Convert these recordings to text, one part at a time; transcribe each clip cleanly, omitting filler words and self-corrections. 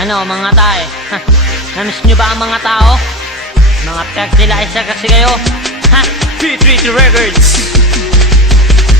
Ano mga tae? Namiss nyo ba ang mga tao? Mga fertilizer kasi kayo. P3 Records.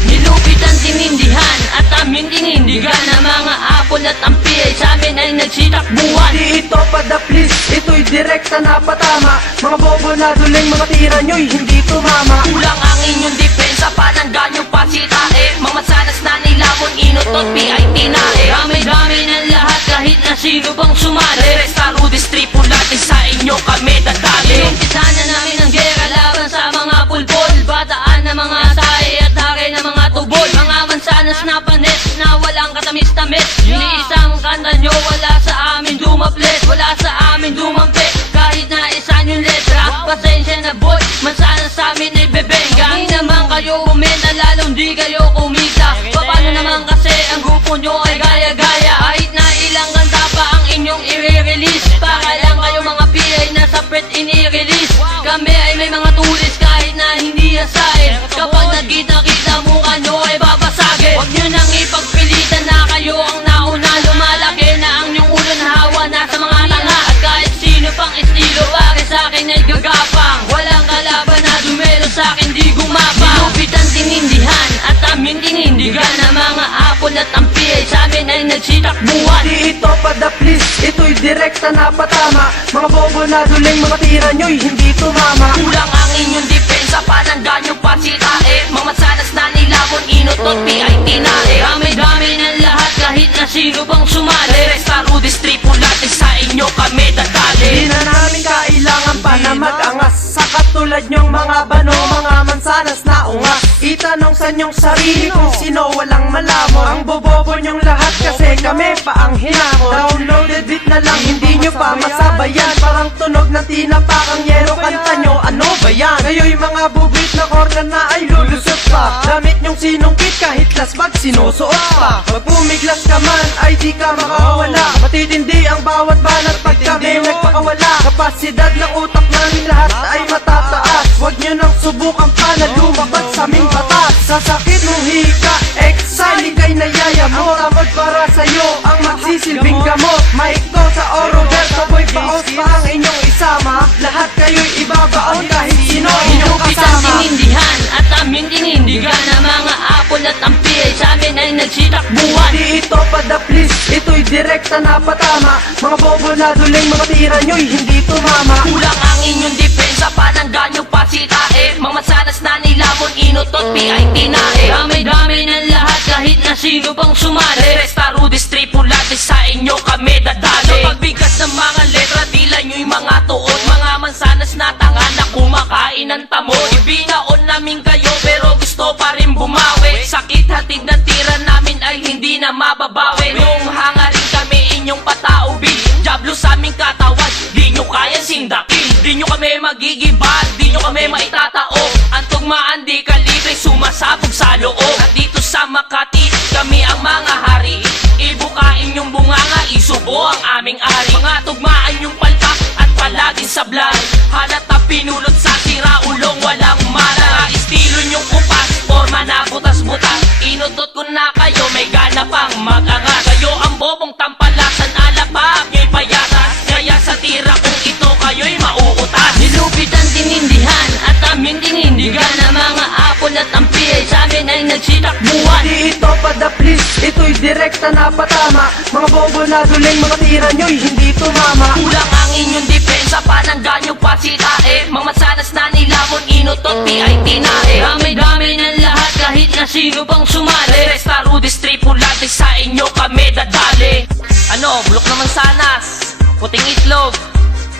Nilupit ang tinindihan at aming tinindigan ang mga apol at ang PA sa amin ay nagsitakbuhan. Di ito padaplis, ito'y direkta na patama. Mga bobo na duling, mga tira nyo'y hindi tumama. Kulang ang inyong depensa, pananggan yung pasitae. Mga sanas na nilabon, inutot, PIT na Dami-dami ng lahat kahit na sino pang sumali. Resta Rudis, tripulante sa inyo kami dadali. Inumpisa na namin ang gera laban sa mga pulpol. Bataan na mga tae at hari na mga tubol. Mga mansanas na panis na walang katamis-tamis. Iniisang kanta nyo wala sa amin dumaples. Wala sa amin dumampik kahit na isa yung letra. Pasensya na boy, mansanas sa amin ay bebenga. Hindi naman kayo kumenta lalong di kayo kumita. Paano naman kasi ang grupo nyo ay gaya-gaya. Kahit na ilang ganda pa ang inyong i-release. Para lang kayo mga PA na sa pret ini-release. Kami ay may mga tulis kahit na hindi asahin. Kapag nagkita-kita mukha nyo ay babasagin. Huwag nyo nang ipagpilitan na kayo ang nauna. Lumalaki na ang inyong ulo na hawa na sa mga tanga. At kahit sino pang estilo pare sa akin ay gagapang. Walang kalaban na dumelo sa akin di gumapang. Nilupit ang tinindihan at aming tinindigan ang mga apol at ang PA sa amin ay nagsitakbuhan. Di ito padaplis, ito'y direkta na patama. Mga bobo na duling, mga tira nyo'y hindi tumama. Kulang ang inyong depensa, pananggan yung pasitae. Mga sanas na nilabon, inutot, PIT na Dami-dami ng lahat kahit na sino pang sumali. Resta Rudis, tripulante sa inyo kami dadali. Di na namin kailangan pa na mag-angas. Sa katulad nyong mga bano, mga mansanas na ungas. Itanong sa nyong sarili kung sino walang malamon. Ang bobobo nyong lahat kasi kami pa ang hinamon. Downloaded it na lang, hindi nyo pa masabayan. Parang tunog ng tinapakang yero, kanta nyo, ano ba yan? Kayo'y mga bubit na corner na ay lulusot pa. Damit nyong sinungkit kahit lasbag sinusuot pa. Pag pumiglas ka man ay di ka makawala. Matitindi ang bawat banat pag kami nagpakawala. Kapasidad ng utak namin lahat ay matataas. Huwag nyo nang subukan pa na lumabas sa aming batas. Sa sakit mong hika, exciting kay nayaya mo. Ang tamad para sa'yo ang magsisilbing gamot. Mike ko sa Oroberto boy, paos pa ang inyong isama. Lahat kayo'y ibabaon kahit sino inyong Nilupit ang kasama. tinindihan at aming tinindigan ang mga apol at ang PA sa amin ay nagsitakbuhan. Di ito padaplis, ito'y direkta na patama. Mga bobo na duling, mga tira nyo'y hindi tumama. Kulang ang inyong depensa, pananggan yung pasitae. Mga sanas na nilabon, inutot, PIT na Dami-dami ng lahat kahit na sino pang sumali. Resta Rudis, tripulante sa inyo kami dadali. Sa pagbigas ng mga letra, dila nyo'y mga tuon. Mga mansanas na tanga na kumakain ng tamo. Ibinaon namin kayo pero gusto pa rin bumawi. Sakit hatid ng tira namin ay hindi na mababawi. Nung hangarin kami inyong pataubin, jablo sa aming katawan, di nyo kaya sindakin. Di nyo kami magigibad, di nyo kami maitatao. Ang tugmaan di kalibre, sumasabog sa loob. At dito sa Makati, kami ang mga hari. Ibukain yung bunganga, isubo ang aming ari. Mga tugmaan yung palpak at palaging sablay. Halata pinulot sa sira, ulong walang mala. Estilo nyong kupas, forma na butas-butas. Inutot ko na kayo, may gana pang mag-angas. Kayo ang bobong tampalasan, alapap nyo'y payatas. Kaya sa tira kung ito kayo'y mauutas. Nilupit ang tinindihan at aming tinindigan ang mga apol at ang PA sa amin ay nagsitakbuhan. Di ito padaplis, ito'y direkta na patama. Mga bobo na duling, mga tira nyo'y hindi tumama. Kulang ang inyong depensa, pananggan yung pasitae. Mga sanas na nilabon, inutot, PIT na Dami-dami ng lahat kahit na sino pang sumali. Resta Rudis, tripulante sa inyo kami dadali. Ano, bulok naman sanas, puting itlog.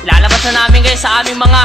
Lalabas na namin kayo sa aming mga